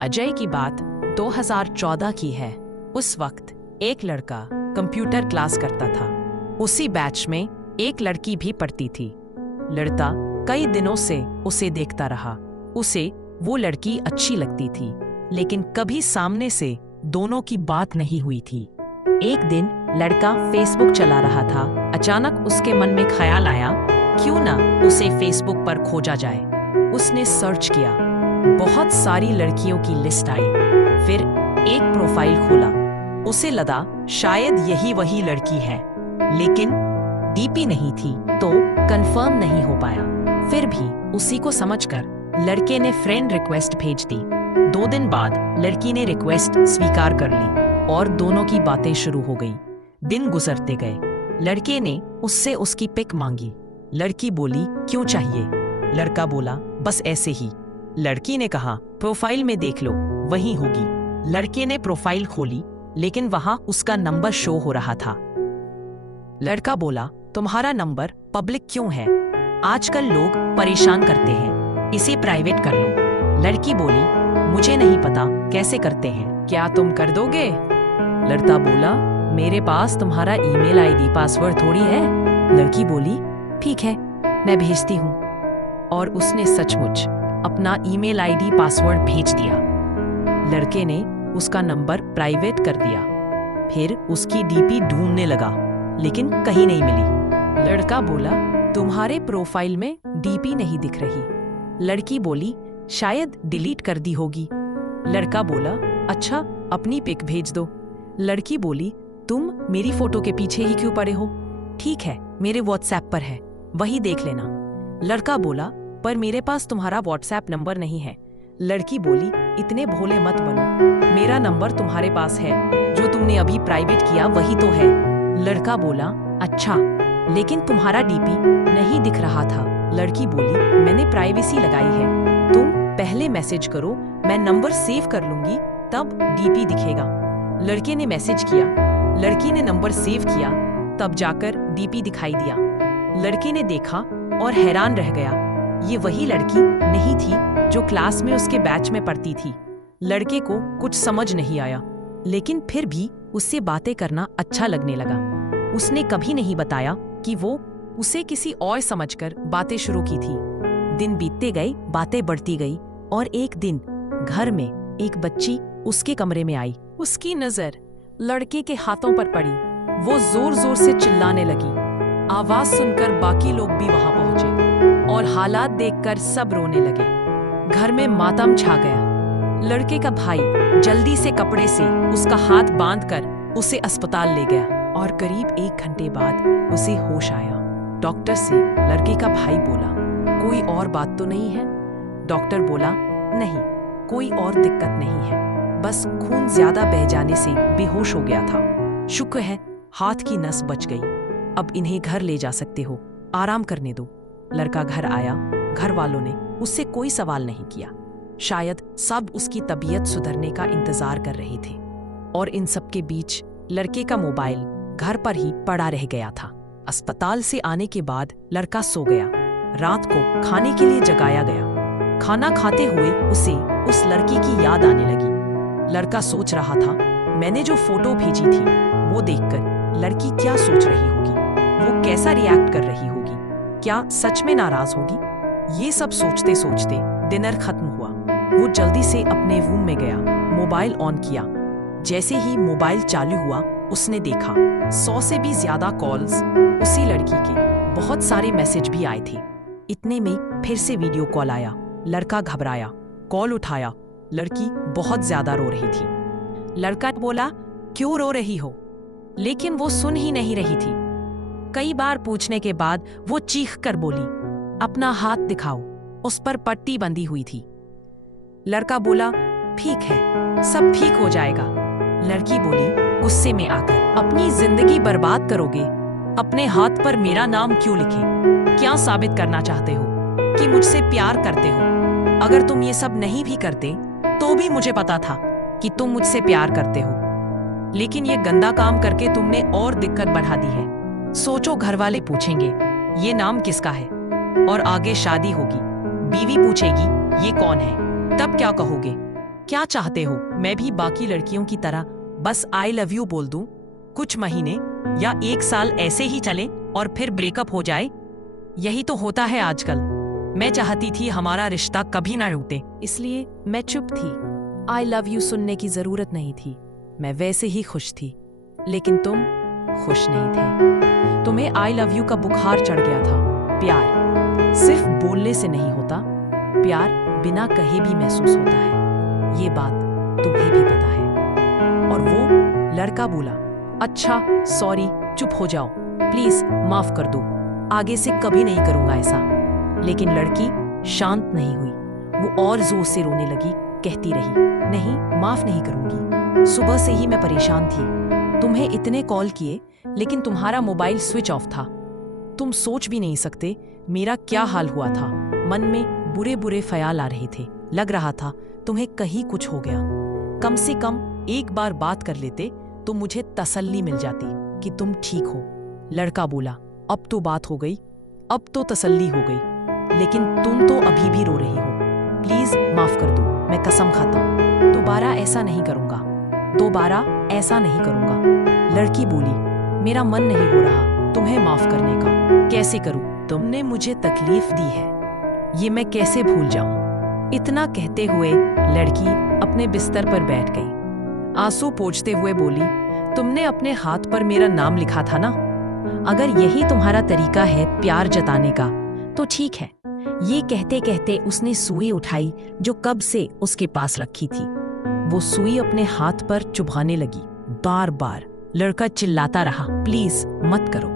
अजय की बात 2014 की है। उस वक्त एक लड़का कंप्यूटर क्लास करता था। उसी बैच में एक लड़की भी पढ़ती थी। लड़का कई दिनों से उसे देखता रहा। उसे वो लड़की अच्छी लगती थी, लेकिन कभी सामने से दोनों की बात नहीं हुई थी। एक दिन लड़का फेसबुक चला रहा था। अचानक उसके मन में ख्याल आया, क्यों ना उसे फेसबुक पर खोजा जाए। उसने सर्च किया, बहुत सारी लड़कियों की लिस्ट आई। फिर एक प्रोफाइल खोला। उसे लगा शायद यही वही लड़की है, लेकिन डीपी नहीं थी तो कंफर्म नहीं हो पाया। फिर भी उसी को समझकर लड़के ने फ्रेंड रिक्वेस्ट भेज दी। 2 दिन बाद लड़की ने रिक्वेस्ट स्वीकार कर ली और दोनों की बातें शुरू हो गई। दिन गुजरते गए। लड़के ने उससे उसकी पिक मांगी। लड़की बोली, क्यों चाहिए? लड़का बोला, बस ऐसे ही। लड़की ने कहा, प्रोफाइल में देख लो, वही होगी। लड़के ने प्रोफाइल खोली, लेकिन वहां उसका नंबर शो हो रहा था। लड़का बोला, तुम्हारा नंबर पब्लिक क्यों है? आजकल लोग परेशान करते हैं, इसे प्राइवेट कर लो। लड़की बोली, मुझे नहीं पता कैसे करते हैं, क्या तुम कर दोगे? लड़का बोला, मेरे पास तुम्हारा ईमेल आईडी पासवर्ड थोड़ी है। लड़की बोली, ठीक है, मैं भेजती हूँ। और उसने सचमुच अपना ईमेल आईडी पासवर्ड भेज दिया। लड़के ने उसका नंबर प्राइवेट कर दिया। फिर उसकी डीपी ढूंढने लगा, लेकिन कहीं नहीं मिली। लड़का बोला, तुम्हारे प्रोफाइल में डीपी नहीं दिख रही। लड़की बोली, शायद डिलीट कर दी होगी। लड़का बोला, अच्छा, अपनी पिक भेज दो। लड़की बोली, तुम मेरी फोटो के पीछे ही क्यों पड़े हो? ठीक है, मेरे व्हाट्सएप पर है, वही देख लेना। लड़का बोला, पर मेरे पास तुम्हारा व्हाट्सएप नंबर नहीं है। लड़की बोली, इतने भोले मत बनो, मेरा नंबर तुम्हारे पास है, जो तुमने अभी प्राइवेट किया वही तो है। लड़का बोला, अच्छा, लेकिन तुम्हारा डीपी नहीं दिख रहा था। लड़की बोली, मैंने प्राइवेसी लगाई है, तुम पहले मैसेज करो, मैं नंबर सेव कर लूंगी, तब डीपी दिखेगा। लड़के ने मैसेज किया। लड़की ने नंबर सेव किया, तब जाकर डीपी दिखाई दिया। लड़के ने देखा और हैरान रह गया। ये वही लड़की नहीं थी जो क्लास में उसके बैच में पढ़ती थी। लड़के को कुछ समझ नहीं आया, लेकिन फिर भी उससे बातें करना अच्छा लगने लगा। उसने कभी नहीं बताया कि वो उसे किसी और समझकर बातें शुरू की थी। दिन बीतते गए, बातें बढ़ती गई, और एक दिन घर में एक बच्ची उसके कमरे में आई। उसकी नजर लड़के के हाथों पर पड़ी। वो जोर जोर से चिल्लाने लगी। आवाज सुनकर बाकी लोग भी वहां पहुंचे और हालात देखकर सब रोने लगे। घर में मातम छा गया। लड़के का भाई जल्दी से कपड़े से उसका हाथ बांधकर उसे अस्पताल ले गया और करीब 1 घंटे बाद उसे होश आया। डॉक्टर से लड़के का भाई बोला, कोई और बात तो नहीं है? डॉक्टर बोला, नहीं, कोई और दिक्कत नहीं है, बस खून ज्यादा बह जाने से बेहोश हो गया था। शुक्र है हाथ की नस बच गई। अब इन्हें घर ले जा सकते हो, आराम करने दो। लड़का घर आया। घर वालों ने उससे कोई सवाल नहीं किया। शायद सब उसकी तबीयत सुधरने का इंतजार कर रहे थे। और इन सब के बीच लड़के का मोबाइल घर पर ही पड़ा रह गया था। अस्पताल से आने के बाद लड़का सो गया। रात को खाने के लिए जगाया गया। खाना खाते हुए उसे उस लड़की की याद आने लगी। लड़का सोच रहा था, मैंने जो फोटो भेजी थी वो देखकर लड़की क्या सोच रही होगी, वो कैसा रिएक्ट कर रही होगी, क्या सच में नाराज होगी? ये सब सोचते सोचते डिनर खत्म हुआ। वो जल्दी से अपने रूम में गया, मोबाइल ऑन किया। जैसे ही मोबाइल चालू हुआ, उसने देखा 100 से भी ज्यादा कॉल्स उसी लड़की के। बहुत सारे मैसेज भी आए थे। इतने में फिर से वीडियो कॉल आया। लड़का घबराया, कॉल उठाया। लड़की बहुत ज्यादा रो रही थी। लड़का बोला, क्यों रो रही हो? लेकिन वो सुन ही नहीं रही थी। कई बार पूछने के बाद वो चीख कर बोली, अपना हाथ दिखाओ। उस पर पट्टी बंधी हुई थी। लड़का बोला, ठीक है, सब ठीक हो जाएगा। लड़की बोली गुस्से में आकर, अपनी जिंदगी बर्बाद करोगे? अपने हाथ पर मेरा नाम क्यों लिखे? क्या साबित करना चाहते हो कि मुझसे प्यार करते हो? अगर तुम ये सब नहीं भी करते तो भी मुझे पता था कि तुम मुझसे प्यार करते हो, लेकिन ये गंदा काम करके तुमने और दिक्कत बढ़ा दी है। सोचो, घर वाले पूछेंगे ये नाम किसका है, और आगे शादी होगी, बीवी पूछेगी ये कौन है, तब क्या कहोगे? क्या चाहते हो, मैं भी बाकी लड़कियों की तरह बस आई लव यू बोल दूं? कुछ महीने या 1 साल ऐसे ही चले और फिर ब्रेकअप हो जाए? यही तो होता है आजकल। मैं चाहती थी हमारा रिश्ता कभी ना टूटे, इसलिए मैं चुप थी। आई लव यू सुनने की जरूरत नहीं थी, मैं वैसे ही खुश थी। लेकिन तुम खुश नहीं थे। तुम्हें आई लव यू का बुखार चढ़ गया था। प्यार सिर्फ बोलने से नहीं होता, प्यार बिना कहे भी महसूस होता है। ये बात तुम्हें भी पता है। और वो लड़का बोला, अच्छा सॉरी, चुप हो जाओ प्लीज, माफ कर दो, आगे से कभी नहीं करूंगा ऐसा। लेकिन लड़की शांत नहीं हुई, वो और जोर से रोने लगी, कहती रही, नहीं माफ नहीं करूंगी, सुबह से ही मैं परेशान थी, तुम्हें इतने कॉल किए लेकिन तुम्हारा मोबाइल स्विच ऑफ था। तुम सोच भी नहीं सकते मेरा क्या हाल हुआ था। मन में बुरे बुरे ख्याल आ रहे थे, लग रहा था तुम्हें कहीं कुछ हो गया। कम से कम एक बार बात कर लेते तो मुझे तसल्ली मिल जाती कि तुम ठीक हो। लड़का बोला, अब तो बात हो गई, अब तो तसल्ली हो गई, लेकिन तुम तो अभी भी रो रही हो। प्लीज माफ कर दो, मैं कसम खाता हूँ दोबारा ऐसा नहीं करूंगा, दोबारा ऐसा नहीं करूंगा। लड़की बोली, मेरा मन नहीं हो रहा तुम्हें माफ करने का, कैसे करूं? तुमने मुझे तकलीफ दी है, ये मैं कैसे भूल जाऊं? इतना कहते हुए लड़की अपने बिस्तर पर बैठ गई। आंसू पोंछते हुए बोली, तुमने अपने हाथ पर मेरा नाम लिखा था ना? अगर यही तुम्हारा तरीका है प्यार जताने का तो ठीक है। ये कहते कहते उसने सुई उठाई जो कब से उसके पास रखी थी। वो सुई अपने हाथ पर चुभाने लगी बार बार। लड़का चिल्लाता रहा, प्लीज मत करो,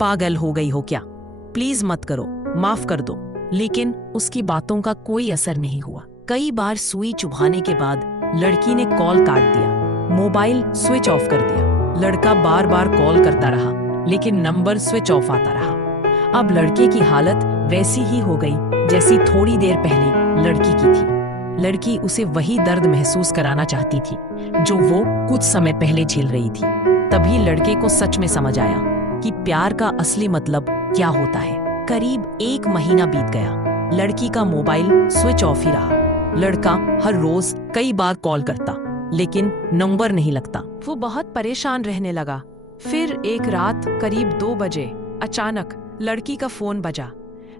पागल हो गई हो क्या? प्लीज मत करो, माफ कर दो। लेकिन उसकी बातों का कोई असर नहीं हुआ। कई बार सुई चुभाने के बाद लड़की ने कॉल काट दिया, मोबाइल स्विच ऑफ कर दिया। लड़का बार बार कॉल करता रहा लेकिन नंबर स्विच ऑफ आता रहा। अब लड़के की हालत वैसी ही हो गई जैसी थोड़ी देर पहले लड़की की थी। लड़की उसे वही दर्द महसूस कराना चाहती थी जो वो कुछ समय पहले झेल रही थी। तभी लड़के को सच में समझ आया कि प्यार का असली मतलब क्या होता है। करीब 1 महीना बीत गया, लड़की का मोबाइल स्विच ऑफ ही रहा। लड़का हर रोज कई बार कॉल करता लेकिन नंबर नहीं लगता। वो बहुत परेशान रहने लगा। फिर एक रात करीब 2 बजे अचानक लड़की का फोन बजा।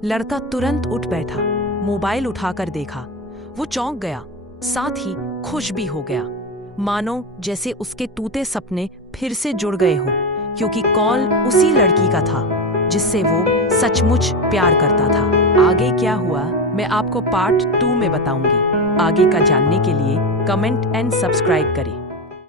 लड़का तुरंत उठ बैठा, मोबाइल उठाकर देखा। वो चौंक गया, साथ ही खुश भी हो गया, मानो जैसे उसके टूटे सपने फिर से जुड़ गए हो, क्योंकि कॉल उसी लड़की का था जिससे वो सचमुच प्यार करता था। आगे क्या हुआ मैं आपको पार्ट 2 में बताऊंगी। आगे का जानने के लिए कमेंट एंड सब्सक्राइब करें।